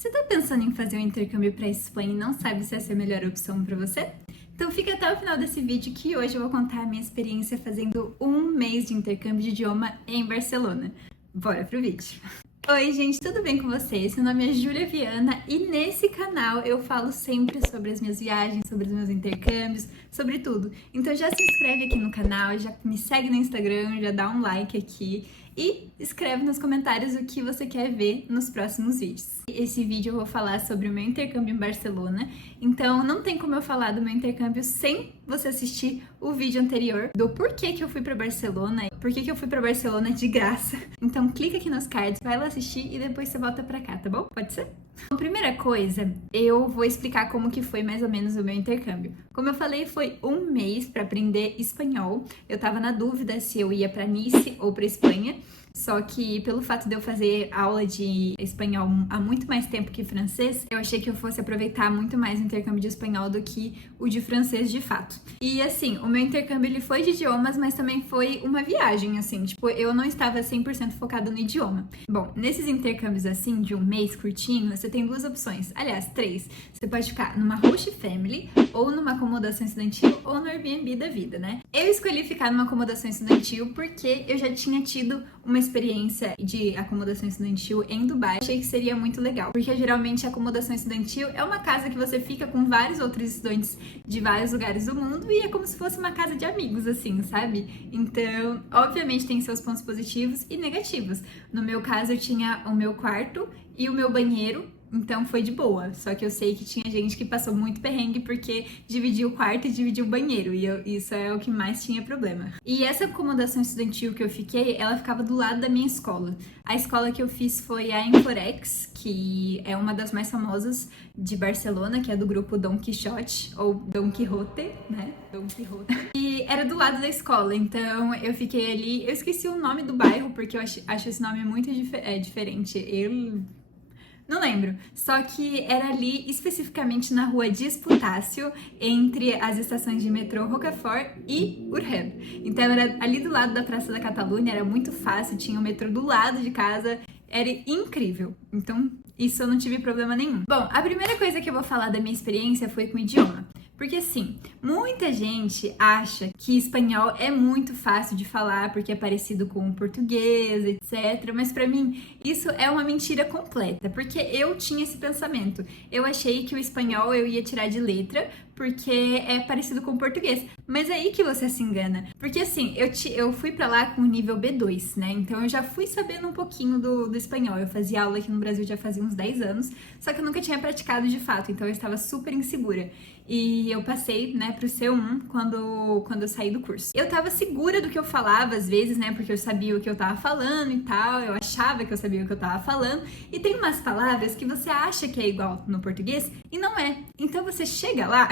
Você tá pensando em fazer um intercâmbio para a Espanha e não sabe se essa é a melhor opção para você? Então fica até o final desse vídeo que hoje eu vou contar a minha experiência fazendo um mês de intercâmbio de idioma em Barcelona. Bora pro vídeo! Oi gente, tudo bem com vocês? Meu nome é Júlia Viana e nesse canal eu falo sempre sobre as minhas viagens, sobre os meus intercâmbios, sobre tudo. Então já se inscreve aqui no canal, já me segue no Instagram, já dá um like aqui e escreve nos comentários o que você quer ver nos próximos vídeos. Esse vídeo eu vou falar sobre o meu intercâmbio em Barcelona, então não tem como eu falar do meu intercâmbio sem você assistir o vídeo anterior do porquê que eu fui pra Barcelona, por que eu fui pra Barcelona de graça. Então clica aqui nos cards, vai lá assistir e depois você volta pra cá, tá bom? Pode ser? Então, primeira coisa, eu vou explicar como que foi mais ou menos o meu intercâmbio. Como eu falei, foi um mês para aprender espanhol. Eu tava na dúvida se eu ia para Nice ou para Espanha. Só que pelo fato de eu fazer aula de espanhol há muito mais tempo que francês, eu achei que eu fosse aproveitar muito mais o intercâmbio de espanhol do que o de francês de fato. E assim, o meu intercâmbio ele foi de idiomas, mas também foi uma viagem, assim, tipo, eu não estava 100% focada no idioma. Bom, nesses intercâmbios assim, de um mês curtinho, você tem duas opções, aliás, três. Você pode ficar numa host family, ou numa acomodação estudantil, ou no Airbnb da vida, né? Eu escolhi ficar numa acomodação estudantil porque eu já tinha tido uma experiência de acomodação estudantil em Dubai. Achei que seria muito legal, porque geralmente a acomodação estudantil é uma casa que você fica com vários outros estudantes de vários lugares do mundo e é como se fosse uma casa de amigos, assim, sabe? Então, obviamente tem seus pontos positivos e negativos. No meu caso, eu tinha o meu quarto e o meu banheiro, então foi de boa, só que eu sei que tinha gente que passou muito perrengue porque dividia o quarto e dividia o banheiro, e isso é o que mais tinha problema. E essa acomodação estudantil que eu fiquei, ela ficava do lado da minha escola. A escola que eu fiz foi a Enforex, que é uma das mais famosas de Barcelona, que é do grupo Don Quixote, ou Don Quixote, né? Don Quixote. E era do lado da escola, então eu fiquei ali, eu esqueci o nome do bairro, porque eu acho esse nome muito diferente. Não lembro, só que era ali especificamente na rua de Esputácio, entre as estações de metrô Rocafort e Urgell. Então era ali do lado da Praça da Catalunha, era muito fácil, tinha o metrô do lado de casa, era incrível. Então isso eu não tive problema nenhum. Bom, a primeira coisa que eu vou falar da minha experiência foi com o idioma. Porque assim, muita gente acha que espanhol é muito fácil de falar porque é parecido com o português, etc. Mas pra mim, isso é uma mentira completa, porque eu tinha esse pensamento. Eu achei que o espanhol eu ia tirar de letra porque é parecido com o português. Mas é aí que você se engana. Porque assim, eu fui pra lá com o nível B2, né? Então eu já fui sabendo um pouquinho do espanhol. Eu fazia aula aqui no Brasil já fazia uns 10 anos, só que eu nunca tinha praticado de fato, então eu estava super insegura. E eu passei, né, pro C1 quando eu saí do curso. Eu tava segura do que eu falava às vezes, né, porque eu sabia o que eu tava falando e tal, eu achava que eu sabia o que eu tava falando. E tem umas palavras que você acha que é igual no português e não é. Então você chega lá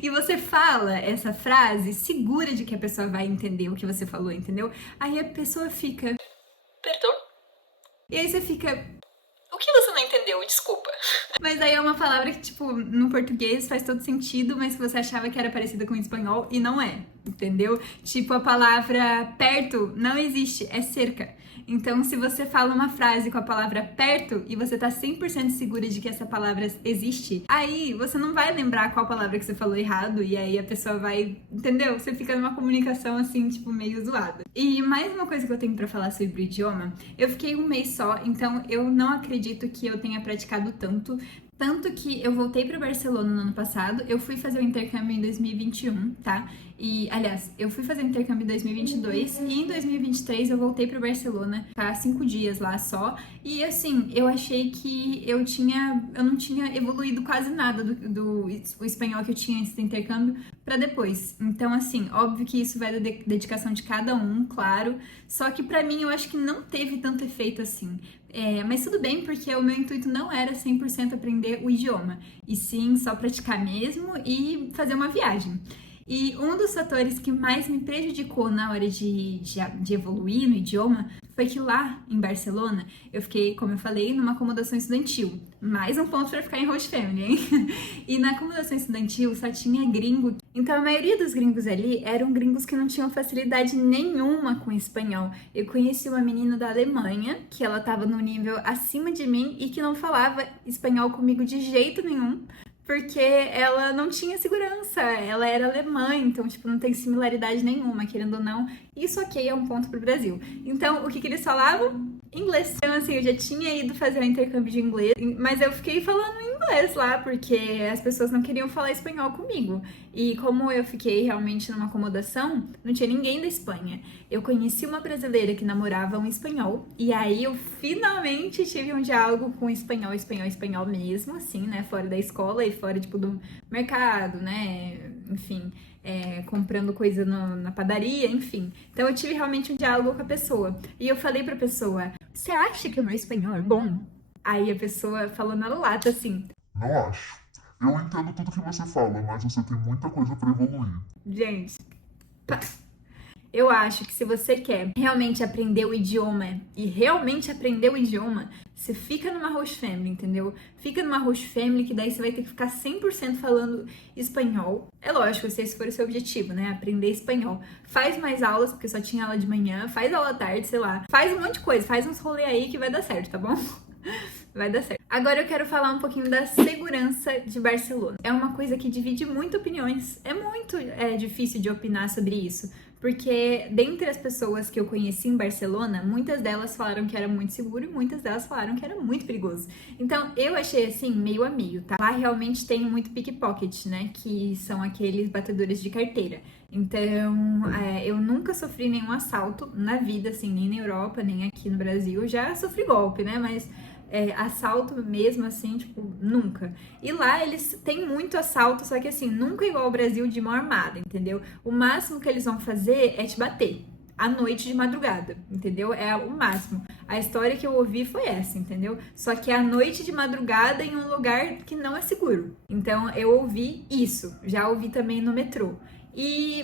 e você fala essa frase segura de que a pessoa vai entender o que você falou, entendeu? Aí a pessoa fica... Perdão? E aí você fica... O que você não entendeu? Desculpa. Mas aí é uma palavra que, tipo, no português faz todo sentido, mas que você achava que era parecida com o espanhol e não é, entendeu? Tipo, a palavra perto não existe, é cerca. Então, se você fala uma frase com a palavra perto e você tá 100% segura de que essa palavra existe, aí você não vai lembrar qual palavra que você falou errado e aí a pessoa vai, entendeu? Você fica numa comunicação assim, tipo, meio zoada. E mais uma coisa que eu tenho pra falar sobre o idioma, eu fiquei um mês só, então eu não acredito que eu tenha praticado tanto. Tanto que eu voltei para Barcelona no ano passado, eu fui fazer o intercâmbio em 2021, tá? E, aliás, eu fui fazer o intercâmbio em 2022 e em 2023 eu voltei para Barcelona, tá? 5 dias lá só. E, assim, eu achei que eu não tinha evoluído quase nada do espanhol que eu tinha antes do intercâmbio para depois. Então, assim, óbvio que isso vai da dedicação de cada um, claro. Só que pra mim eu acho que não teve tanto efeito assim. Mas tudo bem, porque o meu intuito não era 100% aprender o idioma, e sim só praticar mesmo e fazer uma viagem. E um dos fatores que mais me prejudicou na hora de evoluir no idioma foi que lá em Barcelona eu fiquei, como eu falei, numa acomodação estudantil. Mais um ponto para ficar em host family, hein? E na acomodação estudantil só tinha gringo. Então a maioria dos gringos ali eram gringos que não tinham facilidade nenhuma com espanhol. Eu conheci uma menina da Alemanha, que ela estava no nível acima de mim e que não falava espanhol comigo de jeito nenhum. Porque ela não tinha segurança, ela era alemã, então, tipo, não tem similaridade nenhuma, querendo ou não. Isso, ok, é um ponto pro Brasil. Então, o que eles falavam? Inglês. Então, assim, eu já tinha ido fazer um intercâmbio de inglês, mas eu fiquei falando inglês lá, porque as pessoas não queriam falar espanhol comigo. E como eu fiquei realmente numa acomodação, não tinha ninguém da Espanha. Eu conheci uma brasileira que namorava um espanhol, e aí eu finalmente tive um diálogo com espanhol mesmo, assim, né, fora da escola e fora, tipo, do mercado, né, enfim, comprando coisa na padaria, enfim. Então eu tive realmente um diálogo com a pessoa. E eu falei pra pessoa, você acha que o meu espanhol é bom? Aí a pessoa falou na lata, assim, Não acho. Eu entendo tudo que você fala, mas você tem muita coisa para evoluir. gente, eu acho que se você quer realmente aprender o idioma e realmente aprender o idioma, você fica numa host family, entendeu? Fica numa host family que daí você vai ter que ficar 100% falando espanhol. É lógico, se esse for o seu objetivo, né? Aprender espanhol. Faz mais aulas, porque só tinha aula de manhã, faz aula à tarde, sei lá. Faz um monte de coisa, faz uns rolê aí que vai dar certo, tá bom? Vai dar certo. Agora eu quero falar um pouquinho da segurança de Barcelona. É uma coisa que divide muito opiniões. É muito difícil de opinar sobre isso. Porque dentre as pessoas que eu conheci em Barcelona, muitas delas falaram que era muito seguro e muitas delas falaram que era muito perigoso. Então eu achei assim, meio a meio, tá? Lá realmente tem muito pickpocket, né? Que são aqueles batedores de carteira. Então, eu nunca sofri nenhum assalto na vida, assim, nem na Europa, nem aqui no Brasil. Já sofri golpe, né? Mas assalto mesmo, assim, tipo, nunca. E lá eles têm muito assalto, só que assim, nunca igual ao Brasil de mão armada, entendeu? O máximo que eles vão fazer é te bater. À noite de madrugada, entendeu? É o máximo. A história que eu ouvi foi essa, entendeu? Só que é à noite de madrugada em um lugar que não é seguro. Então eu ouvi isso. Já ouvi também no metrô.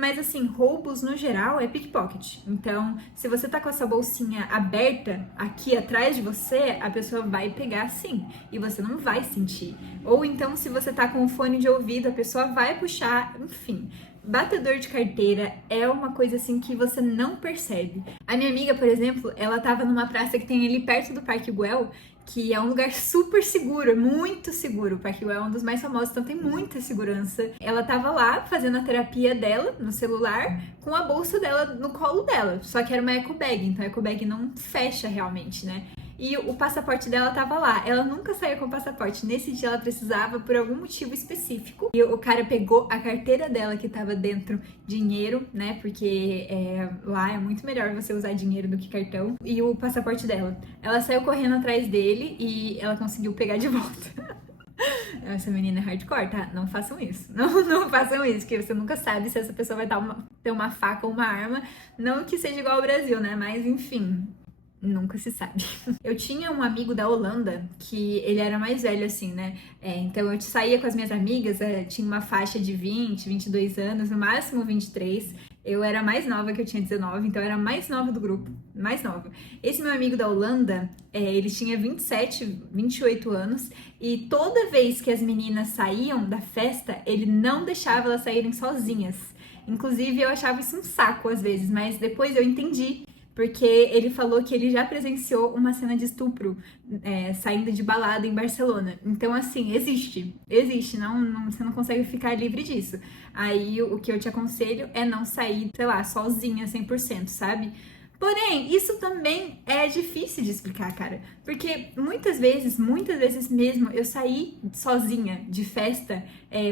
Mas assim, roubos no geral é pickpocket. Então, se você tá com essa bolsinha aberta aqui atrás de você, a pessoa vai pegar sim. E você não vai sentir. Ou então, se você tá com o fone de ouvido, a pessoa vai puxar, enfim. Batedor de carteira é uma coisa assim que você não percebe. A minha amiga, por exemplo, ela tava numa praça que tem ali perto do Parque Güell, que é um lugar super seguro, é muito seguro. O Parque Güell é um dos mais famosos, então tem muita segurança. Ela tava lá fazendo a terapia dela no celular, com a bolsa dela no colo dela. Só que era uma eco bag, então a eco bag não fecha realmente, né? E o passaporte dela tava lá. Ela nunca saía com o passaporte. Nesse dia ela precisava por algum motivo específico. E o cara pegou a carteira dela que tava dentro dinheiro, né? Porque lá é muito melhor você usar dinheiro do que cartão. E o passaporte dela. Ela saiu correndo atrás dele e ela conseguiu pegar de volta. Essa menina é hardcore, tá? Não façam isso. Não façam isso, porque você nunca sabe se essa pessoa vai ter uma faca ou uma arma. Não que seja igual ao Brasil, né? Mas enfim. Nunca se sabe. Eu tinha um amigo da Holanda que ele era mais velho assim, né? Então eu saía com as minhas amigas, tinha uma faixa de 20, 22 anos, no máximo 23. Eu era mais nova, que eu tinha 19, então eu era a mais nova do grupo, mais nova. Esse meu amigo da Holanda, ele tinha 27, 28 anos, e toda vez que as meninas saíam da festa, ele não deixava elas saírem sozinhas. Inclusive eu achava isso um saco às vezes, mas depois eu entendi. Porque ele falou que ele já presenciou uma cena de estupro saindo de balada em Barcelona. Então, assim, existe, você não consegue ficar livre disso. Aí, o que eu te aconselho é não sair, sei lá, sozinha 100%, sabe? Porém, isso também é difícil de explicar, cara. Porque muitas vezes mesmo, eu saí sozinha de festa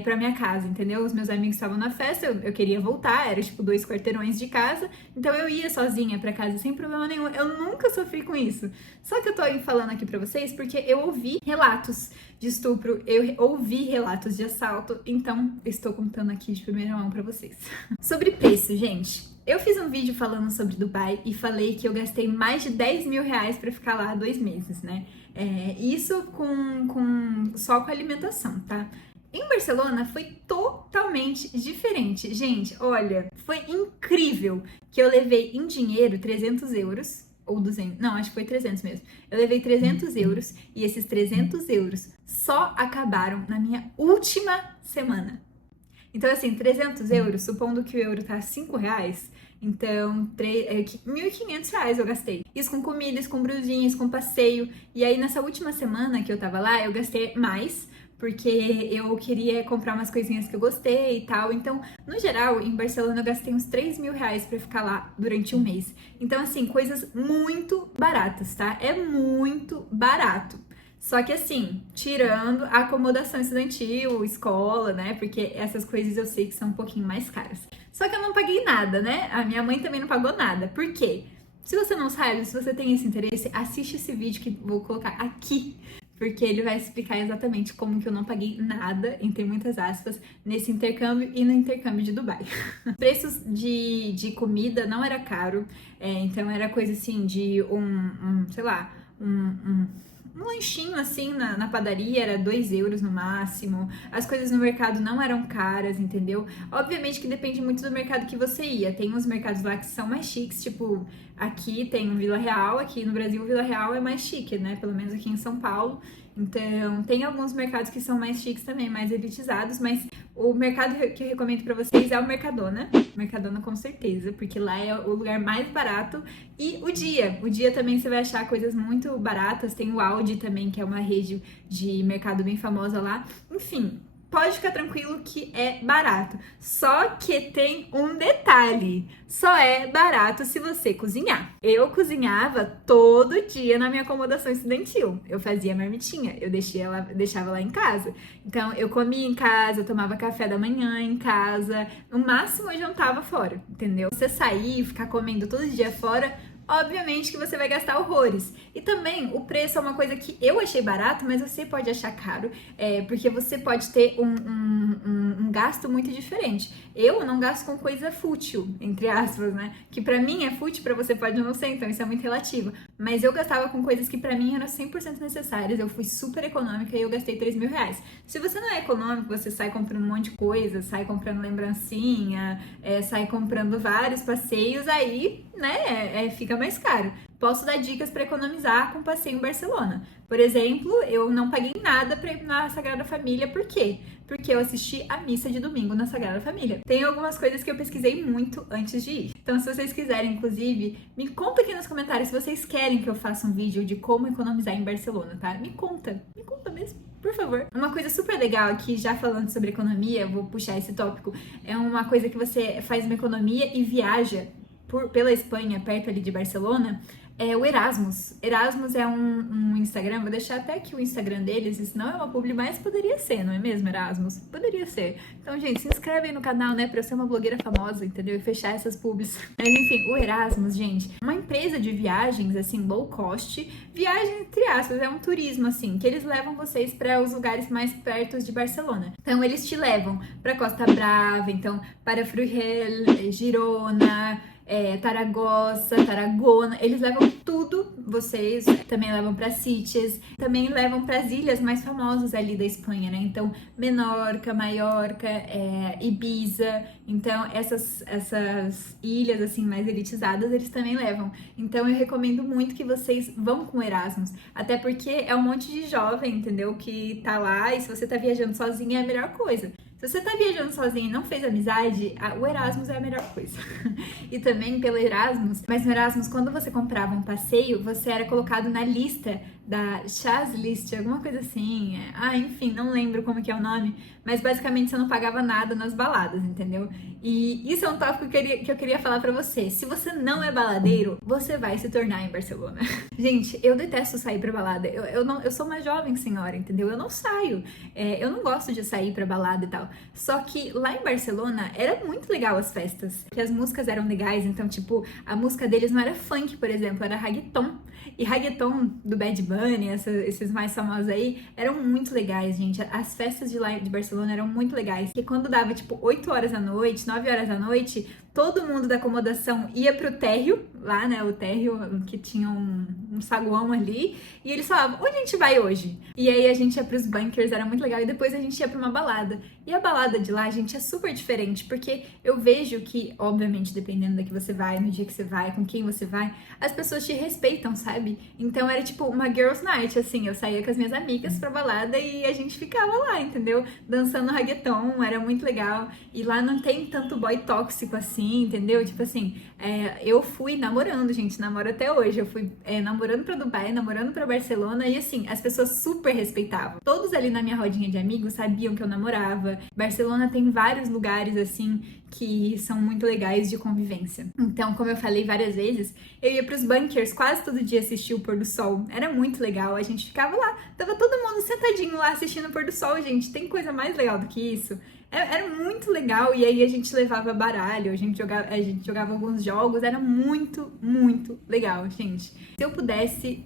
pra minha casa, entendeu? Os meus amigos estavam na festa, eu queria voltar, era tipo 2 quarteirões de casa, então eu ia sozinha pra casa sem problema nenhum. Eu nunca sofri com isso. Só que eu tô falando aqui pra vocês porque eu ouvi relatos de estupro, eu ouvi relatos de assalto, então estou contando aqui de primeira mão pra vocês. Sobre preço, gente. Eu fiz um vídeo falando sobre Dubai e falei que eu gastei mais de 10 mil reais pra ficar lá 2 meses, né? Isso só com alimentação, tá? Em Barcelona foi totalmente diferente. Gente, olha, foi incrível que eu levei em dinheiro 300 euros, ou 200, não, acho que foi 300 mesmo. Eu levei 300 euros e esses 300 euros só acabaram na minha última semana. Então, assim, 300 euros, supondo que o euro tá 5 reais, então, R$ 1.500 eu gastei. Isso com comida, isso com brudinhas, com passeio. E aí, nessa última semana que eu tava lá, eu gastei mais, porque eu queria comprar umas coisinhas que eu gostei e tal. Então, no geral, em Barcelona eu gastei uns R$ 3.000 pra ficar lá durante um mês. Então, assim, coisas muito baratas, tá? É muito barato. Só que assim, tirando a acomodação estudantil, escola, né? Porque essas coisas eu sei que são um pouquinho mais caras. Só que eu não paguei nada, né? A minha mãe também não pagou nada. Por quê? Se você não sabe, se você tem esse interesse, assiste esse vídeo que vou colocar aqui. Porque ele vai explicar exatamente como que eu não paguei nada, entre muitas aspas, nesse intercâmbio e no intercâmbio de Dubai. Preços de comida não era caro, então era coisa assim de sei lá, um lanchinho assim na padaria era 2 euros no máximo. As coisas no mercado não eram caras, entendeu? Obviamente que depende muito do mercado que você ia. Tem uns mercados lá que são mais chiques, tipo, aqui tem o Vila Real, aqui no Brasil o Vila Real é mais chique, né? Pelo menos aqui em São Paulo. Então, tem alguns mercados que são mais chiques também, mais elitizados, mas o mercado que eu recomendo pra vocês é o Mercadona. Mercadona com certeza, porque lá é o lugar mais barato. E o Dia também você vai achar coisas muito baratas. Tem o Aldi também, que é uma rede de mercado bem famosa lá. Enfim, pode ficar tranquilo que é barato. Só que tem um detalhe: só é barato se você cozinhar. Eu cozinhava todo dia na minha acomodação estudantil. Eu fazia marmitinha, eu deixava lá em casa. Então eu comia em casa, eu tomava café da manhã em casa. No máximo eu jantava fora, entendeu? Você sair e ficar comendo todo dia fora, obviamente que você vai gastar horrores. E também o preço é uma coisa que eu achei barato, mas você pode achar caro, porque você pode ter um gasto muito diferente. Eu não gasto com coisa fútil, entre aspas, né? Que pra mim é fútil, pra você pode não ser, então isso é muito relativo. Mas eu gastava com coisas que pra mim eram 100% necessárias. Eu fui super econômica e eu gastei R$ 3.000. Se você não é econômico, você sai comprando um monte de coisa, sai comprando lembrancinha, sai comprando vários passeios, aí, né, fica mais caro. Posso dar dicas para economizar com passeio em Barcelona. Por exemplo, eu não paguei nada para ir na Sagrada Família. Por quê? Porque eu assisti a missa de domingo na Sagrada Família. Tem algumas coisas que eu pesquisei muito antes de ir. Então, se vocês quiserem, inclusive, me conta aqui nos comentários se vocês querem que eu faça um vídeo de como economizar em Barcelona, tá? Me conta mesmo, por favor. Uma coisa super legal aqui, já falando sobre economia, eu vou puxar esse tópico, é uma coisa que você faz uma economia e viaja pela Espanha, perto ali de Barcelona, é o Erasmus. Erasmus é um Instagram, vou deixar até aqui o Instagram deles, isso não é uma publi, mas poderia ser, não é mesmo, Erasmus? Poderia ser. Então, gente, se inscreve aí no canal, né, pra eu ser uma blogueira famosa, entendeu? E fechar essas pubs. Mas, enfim, o Erasmus, gente, uma empresa de viagens, assim, low cost, viagem, entre aspas, é um turismo, assim, que eles levam vocês para os lugares mais perto de Barcelona. Então, eles te levam pra Costa Brava, então, para Fruel, Girona, Taragossa, Tarragona, eles levam tudo, vocês também levam para Sitges, também levam para as ilhas mais famosas ali da Espanha, né? Então, Menorca, Maiorca, Ibiza, então essas ilhas assim mais elitizadas eles também levam. Então, eu recomendo muito que vocês vão com Erasmus, até porque é um monte de jovem, entendeu? Que tá lá, e se você tá viajando sozinha é a melhor coisa. Se você tá viajando sozinho e não fez amizade, o Erasmus é a melhor coisa. E também pelo Erasmus, mas no Erasmus, quando você comprava um passeio, você era colocado na lista da Chazlist, alguma coisa assim. Enfim, não lembro como que é o nome, mas basicamente você não pagava nada nas baladas, entendeu? E isso é um tópico que eu queria falar pra você. Se você não é baladeiro, você vai se tornar em Barcelona. Gente, eu detesto sair pra balada. Eu sou uma jovem senhora, entendeu? Eu não saio. Eu não gosto de sair pra balada e tal. Só que lá em Barcelona era muito legal as festas. Porque as músicas eram legais, então, tipo, a música deles não era funk, por exemplo, era reggaeton. E reggaeton do Bad Bunny, esses mais famosos aí, eram muito legais, gente. As festas de lá de Barcelona eram muito legais. Porque quando dava, tipo, 8 horas da noite, 9 horas da noite, todo mundo da acomodação ia pro térreo, lá, né, o térreo que tinha um saguão ali, e eles falavam, onde a gente vai hoje? E aí a gente ia pros bunkers, era muito legal, e depois a gente ia pra uma balada. E a balada de lá, gente, é super diferente, porque eu vejo que, obviamente, dependendo da que você vai, no dia que você vai, com quem você vai, as pessoas te respeitam, sabe? Então era tipo uma girls night, assim, eu saía com as minhas amigas pra balada e a gente ficava lá, entendeu? Dançando reggaeton, era muito legal. E lá não tem tanto boy tóxico assim, entendeu? Tipo assim, eu fui namorando, gente, namoro até hoje. Eu fui namorando pra Dubai, namorando pra Barcelona e assim, as pessoas super respeitavam. Todos ali na minha rodinha de amigos sabiam que eu namorava. Barcelona tem vários lugares assim que são muito legais de convivência. Então, como eu falei várias vezes, eu ia pros bunkers quase todo dia assistir o pôr do sol. Era muito legal, a gente ficava lá, tava todo mundo sentadinho lá assistindo o pôr do sol, gente. Tem coisa mais legal do que isso? Era muito legal, e aí a gente levava baralho, a gente jogava alguns jogos, era muito, muito legal, gente. Se eu pudesse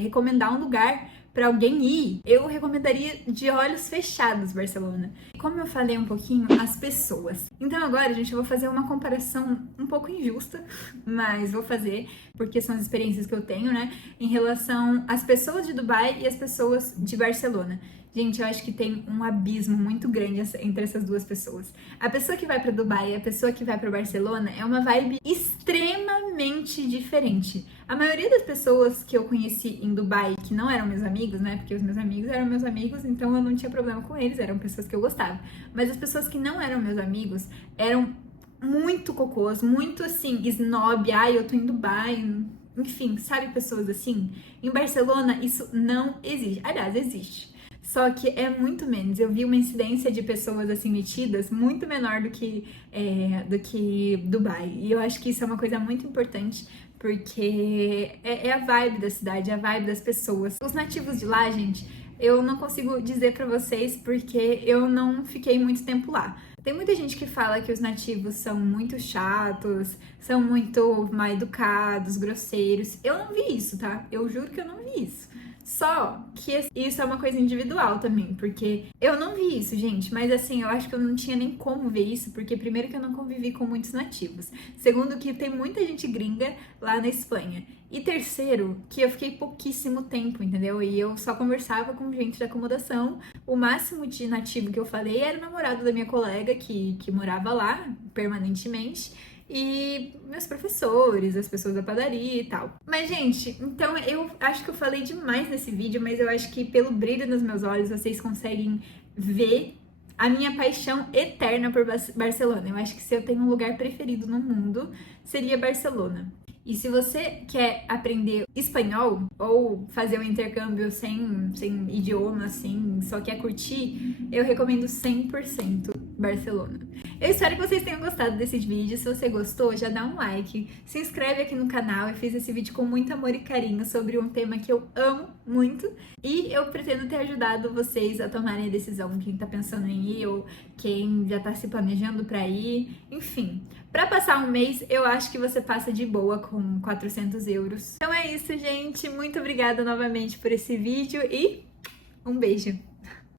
recomendar um lugar para alguém ir, eu recomendaria de olhos fechados Barcelona. Como eu falei um pouquinho, as pessoas. Então agora, gente, eu vou fazer uma comparação um pouco injusta, mas vou fazer, porque são as experiências que eu tenho, né, em relação às pessoas de Dubai e as pessoas de Barcelona. Gente, eu acho que tem um abismo muito grande entre essas duas pessoas. A pessoa que vai pra Dubai e a pessoa que vai pra Barcelona é uma vibe extremamente diferente. A maioria das pessoas que eu conheci em Dubai, que não eram meus amigos, né? Porque os meus amigos eram meus amigos, então eu não tinha problema com eles, eram pessoas que eu gostava. Mas as pessoas que não eram meus amigos eram muito cocôs, muito assim, snob, ai, eu tô em Dubai, enfim, sabe, pessoas assim? Em Barcelona isso não existe. Aliás, existe. Só que é muito menos. Eu vi uma incidência de pessoas assim metidas muito menor do que Dubai. E eu acho que isso é uma coisa muito importante, porque é a vibe da cidade, é a vibe das pessoas. Os nativos de lá, gente, eu não consigo dizer pra vocês porque eu não fiquei muito tempo lá. Tem muita gente que fala que os nativos são muito chatos, são muito mal educados, grosseiros. Eu não vi isso, tá? Eu juro que eu não vi isso. Só que isso é uma coisa individual também, porque eu não vi isso, gente, mas assim, eu acho que eu não tinha nem como ver isso, porque primeiro que eu não convivi com muitos nativos, segundo que tem muita gente gringa lá na Espanha, e terceiro que eu fiquei pouquíssimo tempo, entendeu? E eu só conversava com gente da acomodação, o máximo de nativo que eu falei era o namorado da minha colega que morava lá permanentemente, e meus professores, as pessoas da padaria e tal. Mas, gente, então eu acho que eu falei demais nesse vídeo, mas eu acho que pelo brilho nos meus olhos vocês conseguem ver a minha paixão eterna por Barcelona. Eu acho que se eu tenho um lugar preferido no mundo, seria Barcelona. E se você quer aprender espanhol ou fazer um intercâmbio sem idioma, assim, só quer curtir, eu recomendo 100% Barcelona. Eu espero que vocês tenham gostado desse vídeo. Se você gostou, já dá um like, se inscreve aqui no canal. Eu fiz esse vídeo com muito amor e carinho sobre um tema que eu amo muito e eu pretendo ter ajudado vocês a tomarem a decisão, quem tá pensando em ir ou quem já tá se planejando pra ir, enfim. Pra passar um mês, eu acho que você passa de boa com 400 euros. Então é isso, gente. Muito obrigada novamente por esse vídeo e um beijo!